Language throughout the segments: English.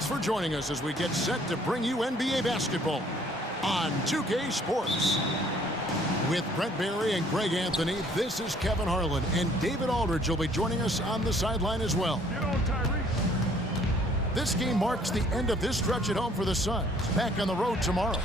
Thanks for joining us as we get set to bring you NBA basketball on 2K Sports. With Brent Barry and Greg Anthony, this is Kevin Harlan, and David Aldridge will be joining us on the sideline as well. This game marks the end of this stretch at home for the Suns. Back on the road tomorrow.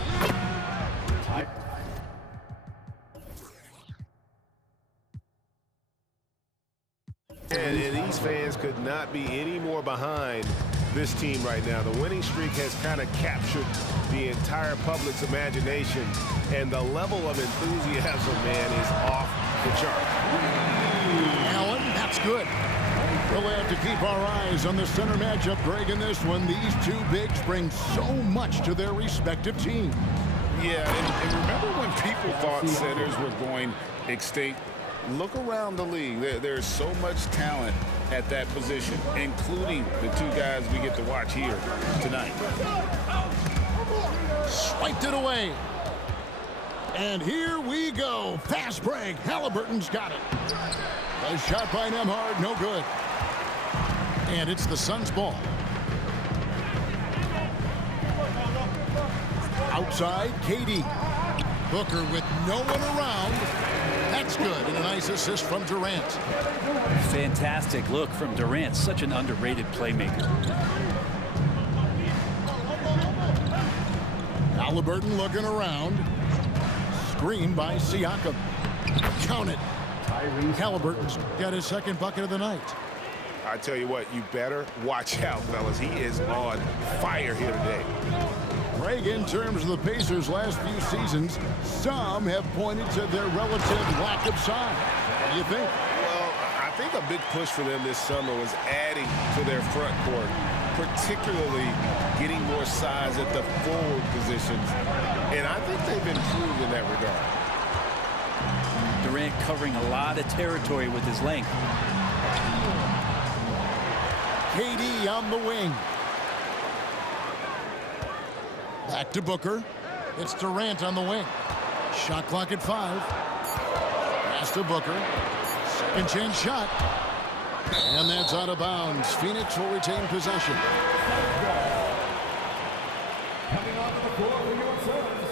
And these fans could not be any more behind this team right now. The winning streak has kind of captured the entire public's imagination, and the level of enthusiasm, man, is off the chart. Allen, that's good. We'll have to keep our eyes on the center matchup, Greg, in this one. These two bigs bring so much to their respective teams. Yeah, and remember when people thought centers were going extinct? Look around the league. There's so much talent at that position, including the two guys we get to watch here tonight. Swiped it away. And here we go. Fast break. Halliburton's got it. A shot by Nembhard, no good. And it's the Suns' ball. Outside, KD. Booker with no one around. That's good, and a nice assist from Durant. Fantastic look from Durant, such an underrated playmaker. Halliburton looking around. Screen by Siakam. Count it. Halliburton's got his second bucket of the night. I tell you what, you better watch out, fellas. He is on fire here today. Greg, in terms of the Pacers' last few seasons, some have pointed to their relative lack of size. What do you think? Well, I think a big push for them this summer was adding to their front court, particularly getting more size at the forward positions. And I think they've improved in that regard. Durant covering a lot of territory with his length. KD on the wing. Back to Booker. It's Durant on the wing. Shot clock at 5. Pass to Booker. Second chance shot. And that's out of bounds. Phoenix will retain possession. Coming onto the floor for your Suns,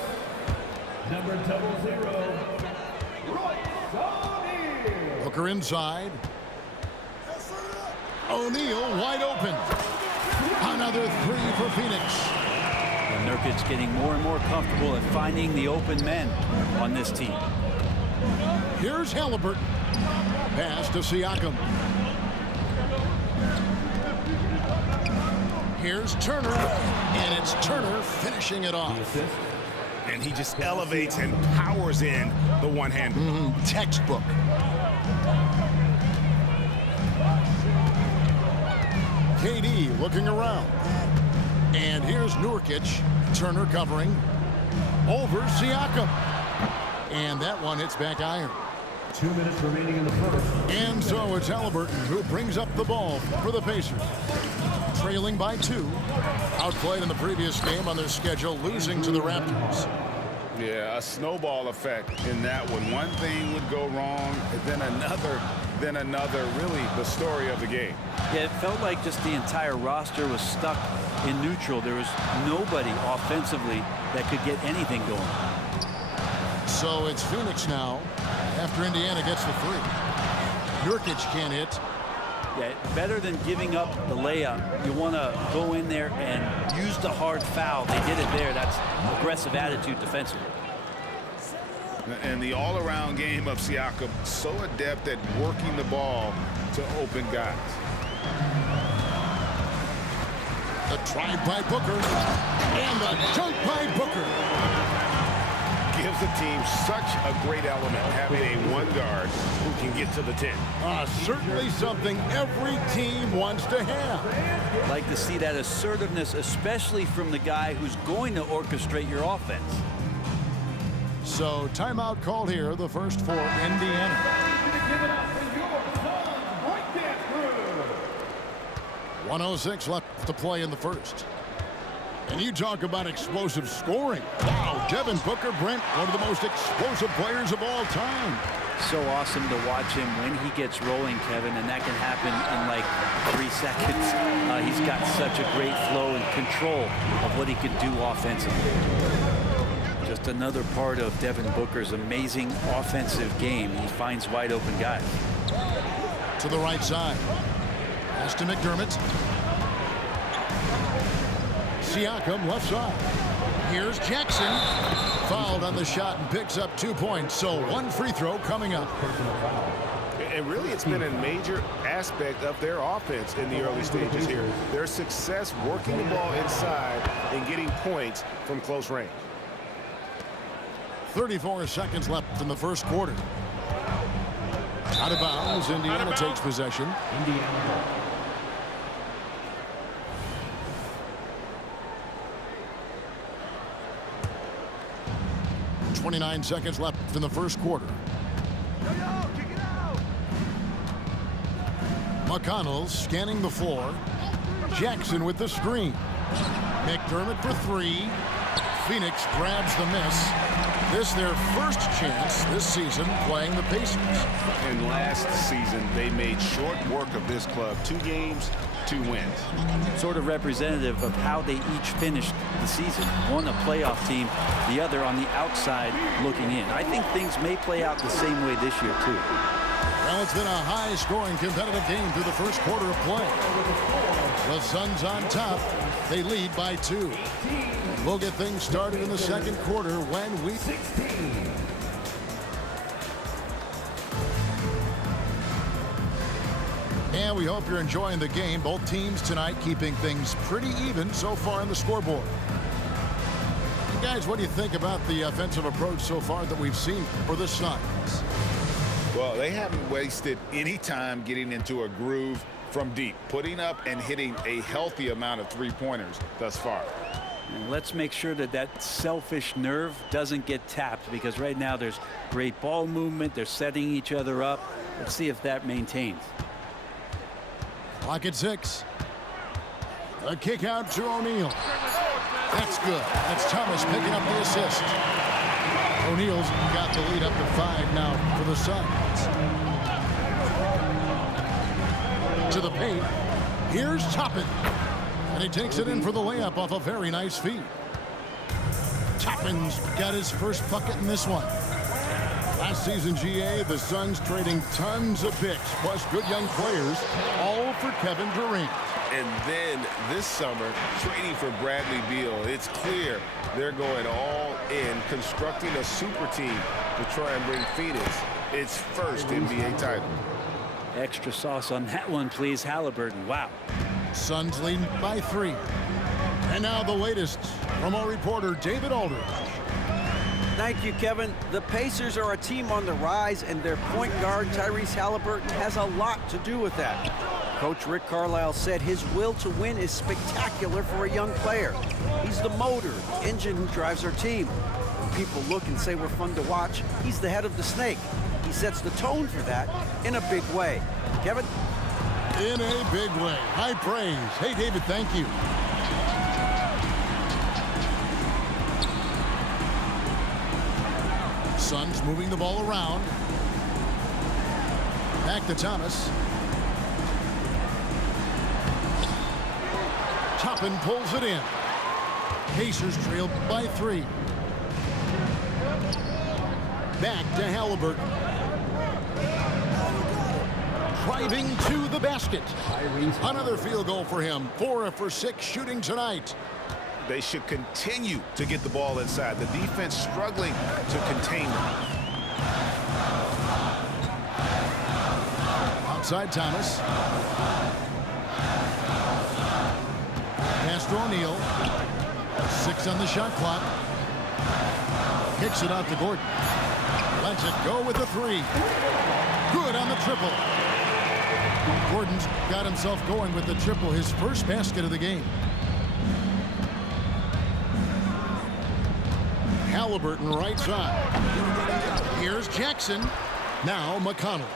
number 00, Royce O'Neal. Booker inside. O'Neal wide open. Another three for Phoenix. Nurkic getting more and more comfortable at finding the open men on this team. Here's Halliburton. Pass to Siakam. Here's Turner. And it's Turner finishing it off. And he just elevates and powers in the one-hander. Textbook. KD looking around. And here's Nurkic. Turner covering. Over Siakam. And that one hits back iron. 2 minutes remaining in the first. And so it's Halliburton who brings up the ball for the Pacers. Trailing by 2. Outplayed in the previous game on their schedule, losing to the Raptors. Yeah, a snowball effect in that one. One thing would go wrong, then another, really the story of the game. Yeah, it felt like just the entire roster was stuck in neutral. There was nobody offensively that could get anything going. So it's Phoenix now after Indiana gets the 3. Nurkic can't hit. Yeah, better than giving up the layup. You want to go in there and use the hard foul. They did it there. That's aggressive attitude defensively. And the all-around game of Siakam, so adept at working the ball to open guys. The drive by Booker. And the dunk by Booker. Gives the team such a great element, having a one guard who can get to the 10. Certainly something every team wants to have. Like to see that assertiveness, especially from the guy who's going to orchestrate your offense. So timeout called here, the first for Indiana. 1:06 left to play in the first. And you talk about explosive scoring. Wow, Devin Booker, Brent, one of the most explosive players of all time. So awesome to watch him when he gets rolling, Kevin, and that can happen in like 3 seconds. He's got such a great flow and control of what he can do offensively. Just another part of Devin Booker's amazing offensive game. He finds wide open guys. To the right side. Pass to McDermott. Siakam left side. Here's Jackson. Fouled on the shot and picks up 2 points. So 1 free throw coming up. And really, it's been a major aspect of their offense in the early stages here. Their success working the ball inside and getting points from close range. 34 seconds left in the first quarter. Out of bounds. Indiana takes possession. Indiana. 29 seconds left in the first quarter. McConnell scanning the floor. Jackson with the screen. McDermott for 3. Phoenix grabs the miss. This their first chance this season playing the Pacers. And last season, they made short work of this club. 2 games, 2 wins. Sort of representative of how they each finished the season. One a playoff team, the other on the outside looking in. I think things may play out the same way this year, too. Well, it's been a high-scoring competitive game through the first quarter of play. The Suns on top. They lead by 2. We'll get things started in the second quarter when we... 16. And we hope you're enjoying the game. Both teams tonight keeping things pretty even so far on the scoreboard. Guys, what do you think about the offensive approach so far that we've seen for the Suns? Well, they haven't wasted any time getting into a groove from deep, putting up and hitting a healthy amount of three-pointers thus far. And let's make sure that that selfish nerve doesn't get tapped, because right now there's great ball movement. They're setting each other up. Let's see if that maintains. Clock at 6. A kick out to O'Neal. That's good. That's Thomas picking up the assist. O'Neal's got the lead up to 5 now for the Suns. To the paint. Here's Toppin. And he takes it in for the layup off a very nice feed. Toppin's got his first bucket in this one. Last season, GA, the Suns trading tons of picks, plus good young players, all for Kevin Durant. And then this summer, trading for Bradley Beal. It's clear they're going all in, constructing a super team to try and bring Phoenix its first NBA title. Extra sauce on that one, please. Halliburton. Wow. Suns leading by 3. And now the latest from our reporter, David Aldridge. Thank you, Kevin. The Pacers are a team on the rise, and their point guard, Tyrese Halliburton, has a lot to do with that. Coach Rick Carlisle said his will to win is spectacular for a young player. He's the motor, the engine who drives our team. When people look and say we're fun to watch, he's the head of the snake. He sets the tone for that in a big way. Kevin? In a big way. High praise. Hey, David, thank you. Suns moving the ball around. Back to Thomas. Toppin pulls it in. Pacers trail by 3. Back to Halliburton. Driving to the basket. Another field goal for him. 4 for 6 shooting tonight. They should continue to get the ball inside. The defense struggling to contain them. Outside Thomas. Pass to O'Neal. 6 on the shot clock. Kicks it out to Gordon. Lets it go with a 3. Good on the triple. Gordon's got himself going with the triple, his first basket of the game. Halliburton right side. Here's Jackson. Now McConnell.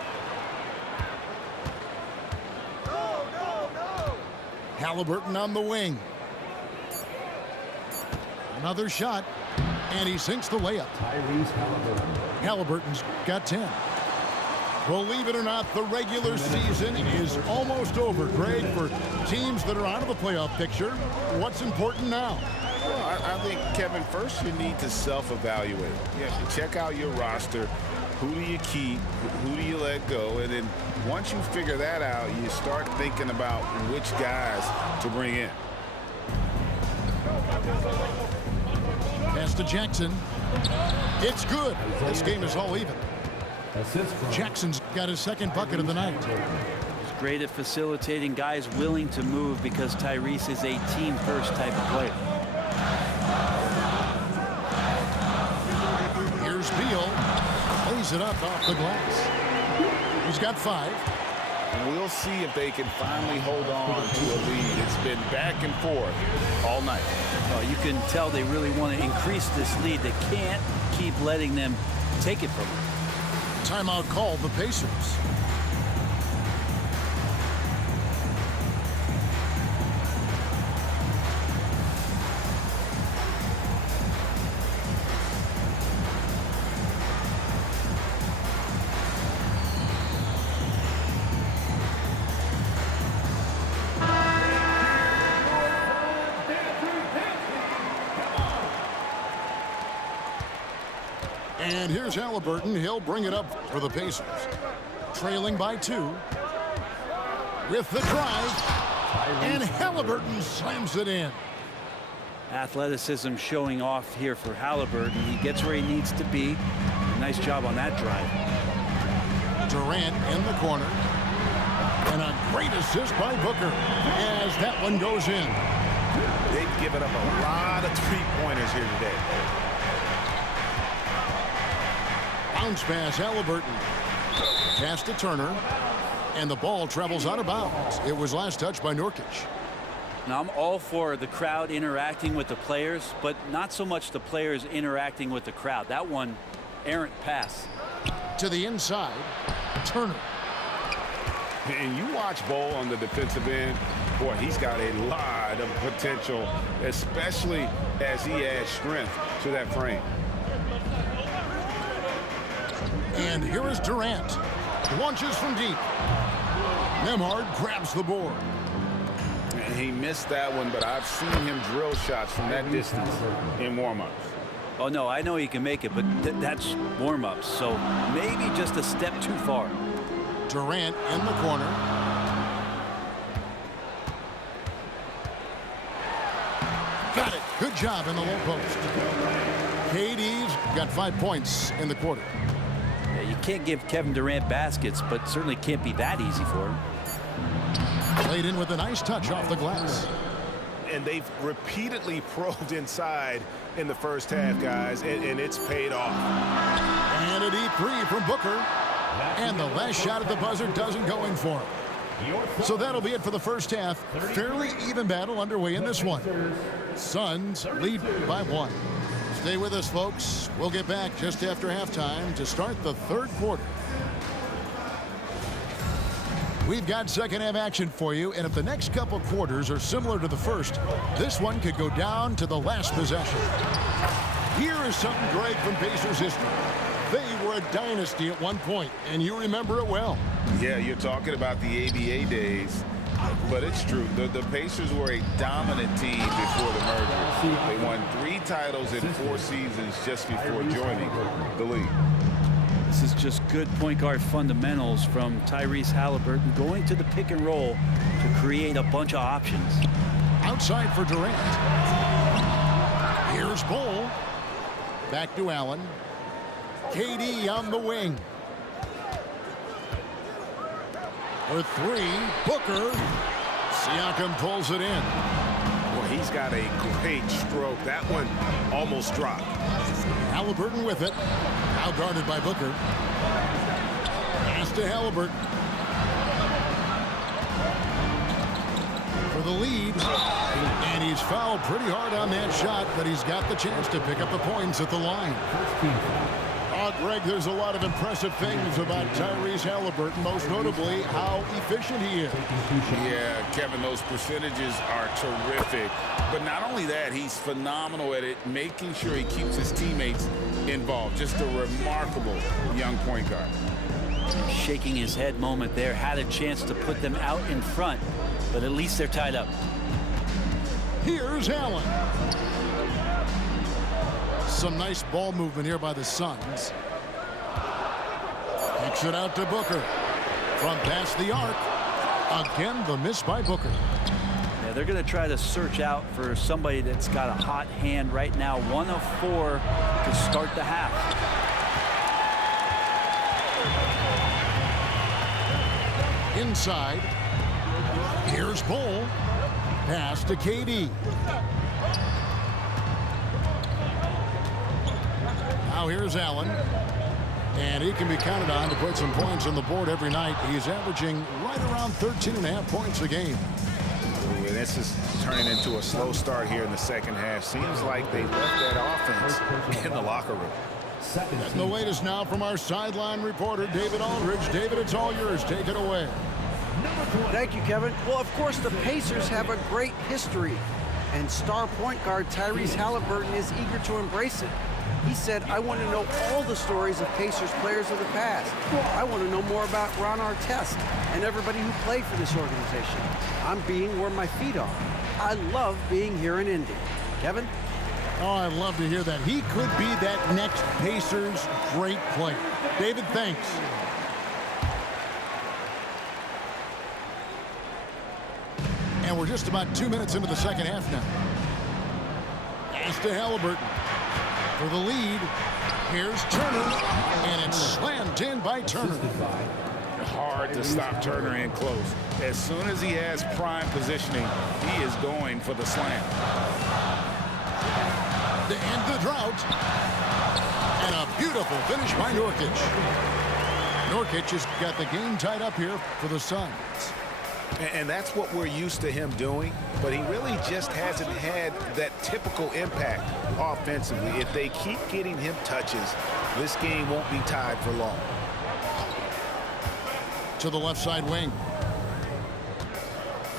Halliburton on the wing. Another shot, and he sinks the layup. Tyrese Halliburton. Halliburton's got 10. Believe it or not, the regular season is almost over, Greg. For teams that are out of the playoff picture, what's important now? Well, I think, Kevin, first you need to self-evaluate. Check out your roster. Who do you keep? Who do you let go? And then once you figure that out, you start thinking about which guys to bring in. Pass to Jackson. It's good. This game is all even. Assist from Jackson's got his second bucket of the night. He's great at facilitating guys willing to move because Tyrese is a team-first type of player. Here's Beal. Plays it up off the glass. He's got 5. We'll see if they can finally hold on to a lead. It's been back and forth all night. You can tell they really want to increase this lead. They can't keep letting them take it from them. Timeout called the Pacers. And here's Halliburton. He'll bring it up for the Pacers. Trailing by 2. With the drive. And Halliburton slams it in. Athleticism showing off here for Halliburton. He gets where he needs to be. Nice job on that drive. Durant in the corner. And a great assist by Booker as that one goes in. They've given up a lot of three-pointers here today. Bounce pass, Halliburton. Pass to Turner. And the ball travels out of bounds. It was last touched by Nurkic. Now, I'm all for the crowd interacting with the players, but not so much the players interacting with the crowd. That one, errant pass. To the inside, Turner. And you watch Bol on the defensive end. Boy, he's got a lot of potential, especially as he adds strength to that frame. And here is Durant. Launches from deep. Nembhard grabs the board. And he missed that one, but I've seen him drill shots from that distance in warm-ups. Oh, no, I know he can make it, but that's warm-ups, so maybe just a step too far. Durant in the corner. Got it. Good job in the low post. KD's got 5 points in the quarter. Yeah, you can't give Kevin Durant baskets, but certainly can't be that easy for him. Played in with a nice touch off the glass. And they've repeatedly probed inside in the first half, guys, and it's paid off. And a deep 3 from Booker. And the last shot at the buzzer doesn't go in for him. So that'll be it for the first half. Fairly even battle underway in this one. Suns lead by 1. Stay with us, folks. We'll get back just after halftime to start the third quarter. We've got second half action for you, and if the next couple quarters are similar to the first, this one could go down to the last possession. Here is something, Greg, from Pacers history. They were a dynasty at one point, and you remember it well. Yeah, you're talking about the ABA days, but it's true. The Pacers were a dominant team before the merger. They won 3 titles in 4 seasons just before joining the league. This is just good point guard fundamentals from Tyrese Halliburton, going to the pick and roll to create a bunch of options. Outside for Durant. Here's Bol. Back to Allen. KD on the wing. For 3, Booker. Siakam pulls it in. Well, he's got a great stroke. That one almost dropped. Halliburton with it. Now guarded by Booker. Pass to Halliburton. For the lead. And he's fouled pretty hard on that shot, but he's got the chance to pick up the points at the line. A Greg, there's a lot of impressive things about Tyrese Haliburton, most notably how efficient he is. Yeah, Kevin, those percentages are terrific. But not only that, he's phenomenal at it, making sure he keeps his teammates involved. Just a remarkable young point guard. Shaking his head moment there. Had a chance to put them out in front, but at least they're tied up. Here's Allen. Some nice ball movement here by the Suns. Kicks it out to Booker. From past the arc. Again, the miss by Booker. Yeah, they're going to try to search out for somebody that's got a hot hand right now. 1 of 4 to start the half. Inside. Here's Bull. Pass to KD. Now here's Allen. And he can be counted on to put some points on the board every night. He's averaging right around 13.5 points a game. Ooh, and this is turning into a slow start here in the second half. Seems like they left that offense in the locker room. And the latest now from our sideline reporter, David Aldridge. David, it's all yours. Take it away. Thank you, Kevin. Well, of course, the Pacers have a great history, and star point guard Tyrese Haliburton is eager to embrace it. He said, I want to know all the stories of Pacers players of the past. I want to know more about Ron Artest and everybody who played for this organization. I'm being where my feet are. I love being here in Indy. Kevin? Oh, I'd love to hear that. He could be that next Pacers great player. David, thanks. And we're just about 2 minutes into the second half now. Pass to Haliburton. For the lead, here's Turner, and it's slammed in by Turner. Hard to stop Turner in close. As soon as he has prime positioning, he is going for the slam. To end the drought. And a beautiful finish by Nurkic. Nurkic has got the game tied up here for the Suns. And that's what we're used to him doing, but he really just hasn't had that typical impact offensively. If they keep getting him touches, this game won't be tied for long. To the left side wing.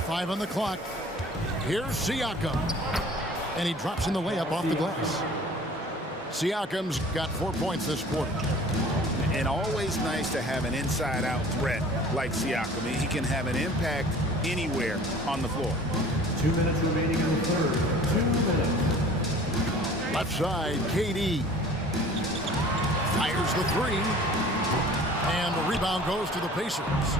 5 on the clock. Here's Siakam. And he drops in the layup off the glass. Siakam's got 4 points this quarter. And always nice to have an inside-out threat like Siakam. He can have an impact anywhere on the floor. 2 minutes remaining in the third. 2 minutes. Left side, KD. Fires the 3. And the rebound goes to the Pacers.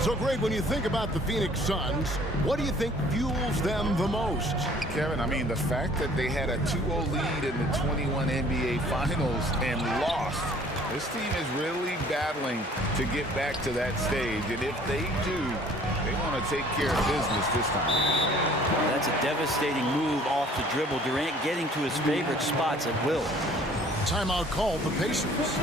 So, Greg, when you think about the Phoenix Suns, what do you think fuels them the most? Kevin, I mean, the fact that they had a 2-0 lead in the 21 NBA Finals and lost. This team is really battling to get back to that stage, and if they do, they want to take care of business this time. That's a devastating move off the dribble. Durant getting to his favorite spots at will. Timeout called the Pacers.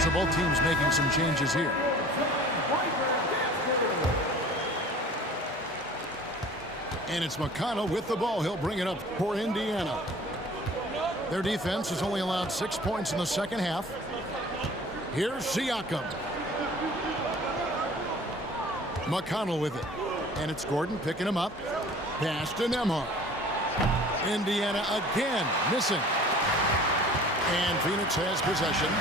So both teams making some changes here. And it's McConnell with the ball. He'll bring it up for Indiana. Their defense has only allowed 6 points in the second half. Here's Siakam. McConnell with it. And it's Gordon picking him up. Pass to Nembhard. Indiana again missing. And Phoenix has possession.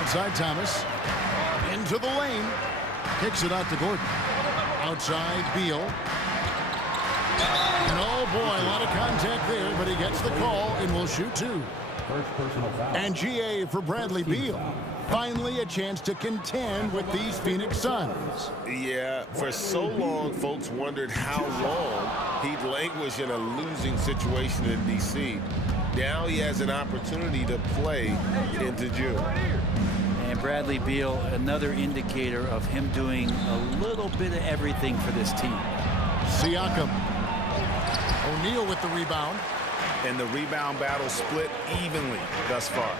Outside Thomas. Into the lane. Kicks it out to Gordon. Outside Beal. And oh boy, a lot of contact there, but he gets the call and will shoot 2. First personal foul. And GA for Bradley Beal. Finally a chance to contend with these Phoenix Suns. Yeah, for so long, folks wondered how long he'd languish in a losing situation in D.C. Now he has an opportunity to play into June. And Bradley Beal, another indicator of him doing a little bit of everything for this team. Siakam. O'Neal with the rebound. And the rebound battle split evenly thus far.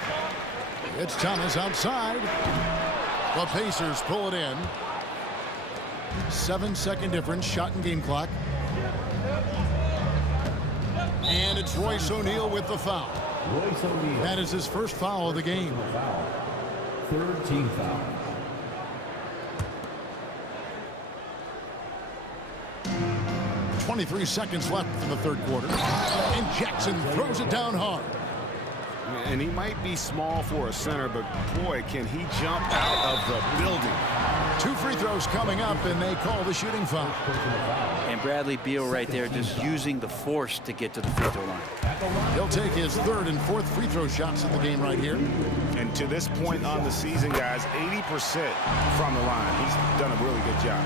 It's Thomas outside. The Pacers pull it in. 7-second difference, shot and game clock. And it's Royce O'Neal with the foul. Royce O'Neal. That is his first foul of the game. Foul. Third team foul. .23 seconds left in the third quarter. And Jackson throws it down hard. And he might be small for a center, but boy, can he jump out of the building. 2 free throws coming up, and they call the shooting foul. And Bradley Beal right there just using the force to get to the free throw line. He'll take his third and fourth free throw shots in the game right here. And to this point on the season, guys, 80% from the line. He's done a really good job.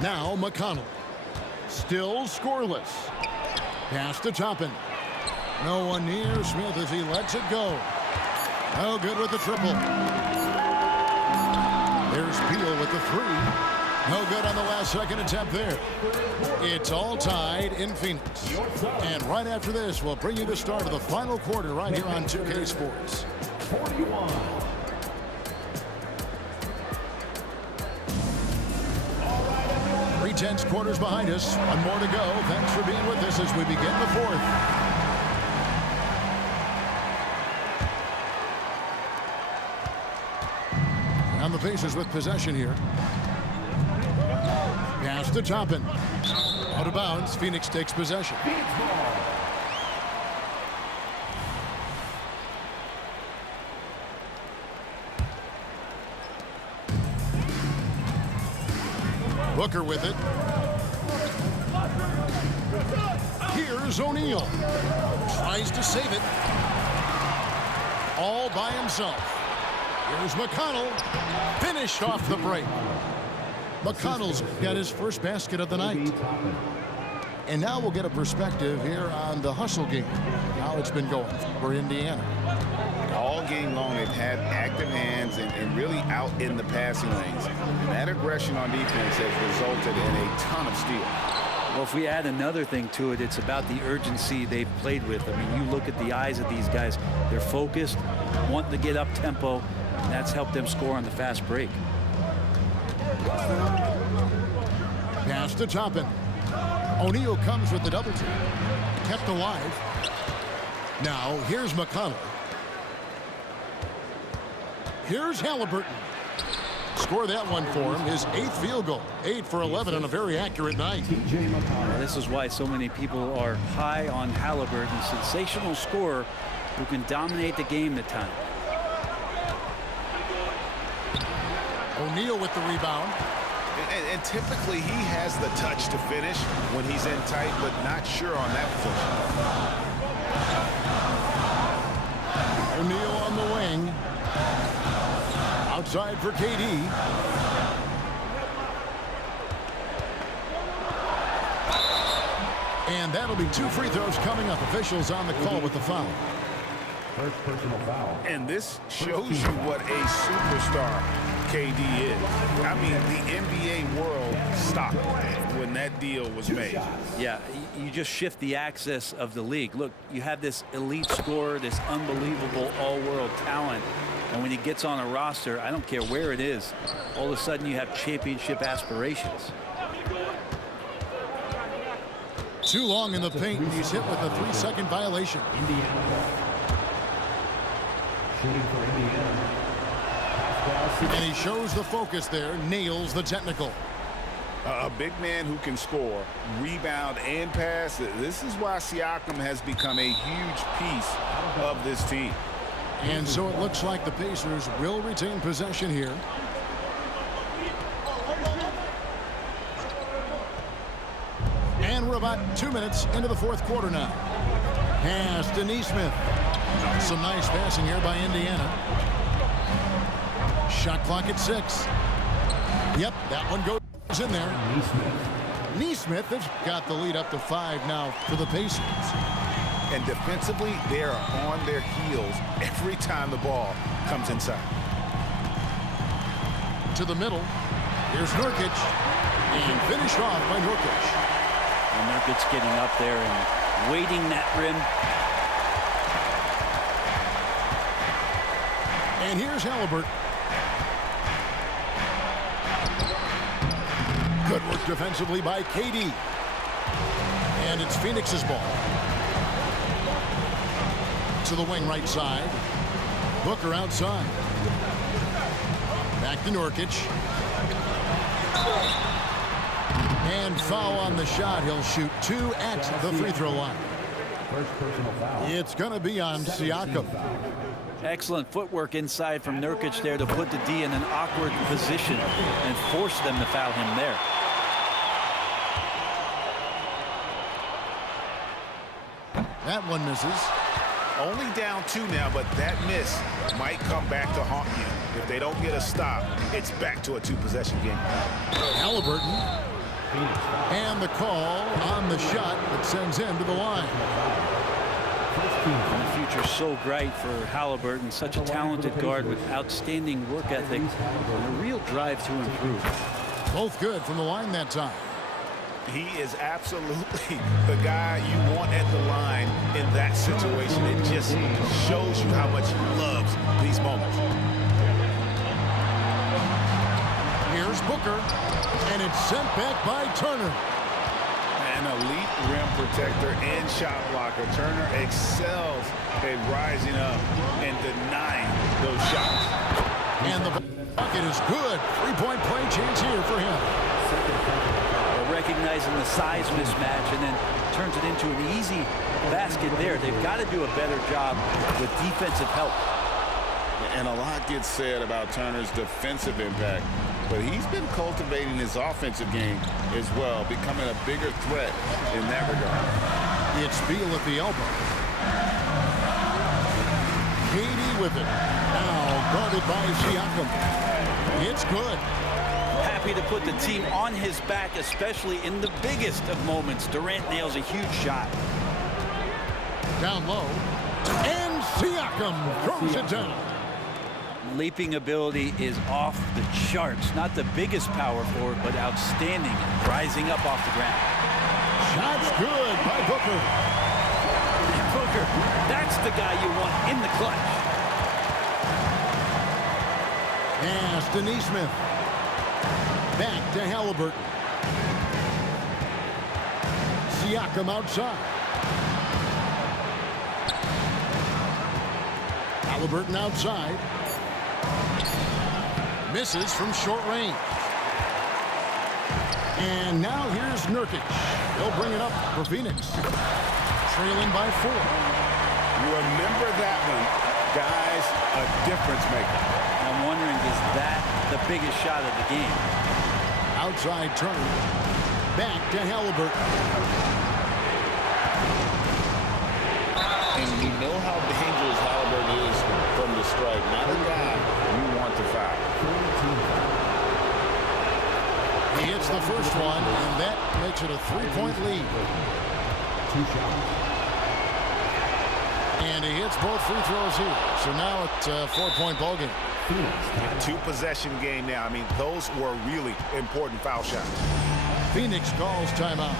Now McConnell. Still scoreless. Pass to Toppin. No one near Smith as he lets it go. No good with the triple. There's Beal with the three. No good on the last second attempt there. It's all tied in Phoenix. And right after this, we'll bring you the start of the final quarter right here on 2K Sports. 41. 3/10 quarters behind us. One more to go. Thanks for being with us as we begin the fourth. And the Pacers with possession here. Pass to Toppin. Out of bounds. Phoenix takes possession. Booker with it. Here's O'Neal. Tries to save it. All by himself. Here's McConnell. Finished off the break. McConnell's got his first basket of the night. And now we'll get a perspective here on the hustle game. How it's been going for Indiana. All game long, they've had active hands and really out in the passing lanes. And that aggression on defense has resulted in a ton of steals. Well, if we add another thing to it, it's about the urgency they've played with. I mean, you look at the eyes of these guys. They're focused, wanting to get up tempo, and that's helped them score on the fast break. Pass to Toppin. O'Neal comes with the double team. Kept alive. Now, here's McConnell. Here's Halliburton. Score that one for him. His 8th field goal. 8 for 11 on a very accurate night. This is why so many people are high on Halliburton. Sensational scorer who can dominate the game at times. O'Neal with the rebound. And typically he has the touch to finish when he's in tight, but not sure on that position. O'Neal on the wing. Outside for KD. And that'll be 2 free throws coming up. Officials on the call with the foul. First personal foul. And this shows you what a superstar KD is. I mean, the NBA world stopped when that deal was made. Yeah, you just shift the axis of the league. Look, you have this elite scorer, this unbelievable all-world talent, and when he gets on a roster, I don't care where it is, all of a sudden you have championship aspirations. Too long in the paint. He's hit with a 3-second violation. Indiana. Shooting for Indiana. And he shows the focus there, nails the technical. A big man who can score, rebound, and pass. This is why Siakam has become a huge piece of this team. And so it looks like the Pacers will retain possession here. And we're about 2 minutes into the fourth quarter now. Pass to Nesmith. Some nice passing here by Indiana. Shot clock at 6. Yep, that one goes is in there. Neesmith has got the lead up to 5 now for the Pacers. And defensively, they are on their heels every time the ball comes inside. To the middle. Here's Nurkic. And finished off by Nurkic. And Nurkic getting up there and waiting that rim. And here's Haliburton. Good work defensively by KD. And it's Phoenix's ball. To the wing right side. Booker outside. Back to Nurkic. And foul on the shot. He'll shoot 2 at the free throw line. It's going to be on Siakam. Excellent footwork inside from Nurkic there to put the D in an awkward position and force them to foul him there. That one misses. Only down 2 now, but that miss might come back to haunt you. If they don't get a stop, it's back to a 2-possession game. Haliburton. And the call on the shot that sends him to the line. And the future's so bright for Haliburton, such a talented guard with outstanding work ethic and a real drive to improve. Both good from the line that time. He is absolutely the guy you want at the line in that situation. It just shows you how much he loves these moments. Here's Booker, and it's sent back by Turner. An elite rim protector and shot blocker. Turner excels at rising up and denying those shots. And the bucket is good. 3-point play chance here for him. Recognizing the size mismatch and then turns it into an easy basket there. They've got to do a better job with defensive help. And a lot gets said about Turner's defensive impact, but he's been cultivating his offensive game as well, becoming a bigger threat in that regard. It's Beal at the elbow. KD with it. Now guarded by Siakam. It's good. Happy to put the team on his back, especially in the biggest of moments. Durant nails a huge shot. Down low. And Siakam throws it down. Leaping ability is off the charts. Not the biggest power forward, but outstanding. Rising up off the ground. Shot's good by Booker. And Booker, that's the guy you want in the clutch. Pass to Neesmith. Back to Haliburton. Siakam outside. Haliburton outside. Misses from short range. And now here's Nurkic. He'll bring it up for Phoenix. Trailing by 4. You remember that one, guys, a difference maker. I'm wondering, is that the biggest shot of the game? Outside Turner. Back to Haliburton. And we know how dangerous Haliburton is from the stripe. Not a guy you want to foul. He hits the first one, and that makes it a 3-point lead. 2 shots. And he hits both free throws here. So now it's a 4-point ball game. 2-possession game now. I mean, those were really important foul shots. Phoenix calls timeout.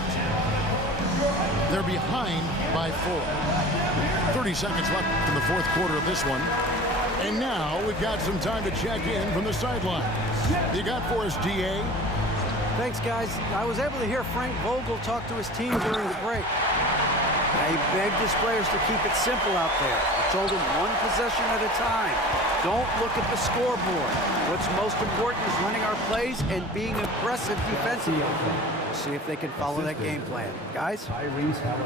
They're behind by 4. 30 seconds left in the fourth quarter of this one. And now we've got some time to check in from the sideline. You got for us, DA? Thanks, guys. I was able to hear Frank Vogel talk to his team during the break. He begged his players to keep it simple out there. He told them 1 possession at a time. Don't look at the scoreboard. What's most important is running our plays and being aggressive defensively. See if they can follow that game plan. Guys?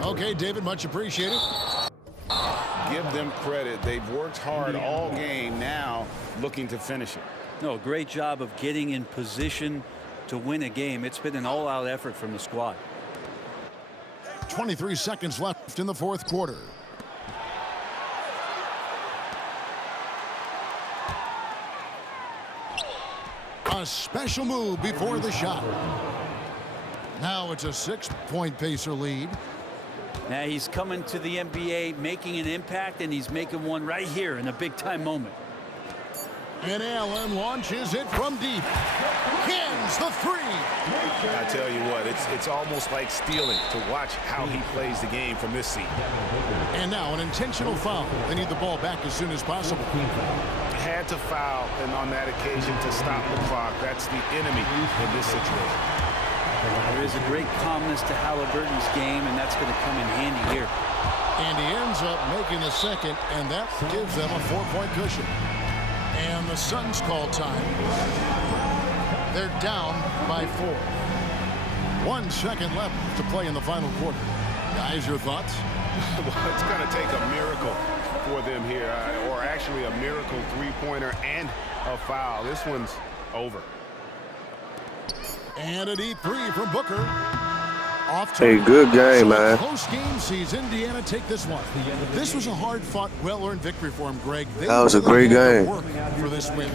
Okay, David, much appreciated. Give them credit. They've worked hard all game, now looking to finish it. No, great job of getting in position to win a game. It's been an all-out effort from the squad. 23 seconds left in the fourth quarter. A special move before the shot. Now it's a 6-point Pacer lead. Now he's coming to the NBA, making an impact, and he's making one right here in a big-time moment. And Allen launches it from deep. Hins the three. I tell you what, it's almost like stealing to watch how he plays the game from this seat. And now an intentional foul. They need the ball back as soon as possible. Had to foul, and on that occasion to stop the clock. That's the enemy in this situation. There is a great calmness to Halliburton's game, and that's going to come in handy here. And he ends up making the second, and that gives them a 4-point cushion. And the Suns call time. They're down by 4. 1 second left to play in the final quarter. Guys, your thoughts? Well, it's going to take a miracle for them here, or actually a miracle three-pointer and a foul. This one's over. And a deep three from Booker. Off Hey, good game, man. Close game sees Indiana take this one. This was a hard-fought, well-earned victory for him, Greg. That was a great game. Work for this win.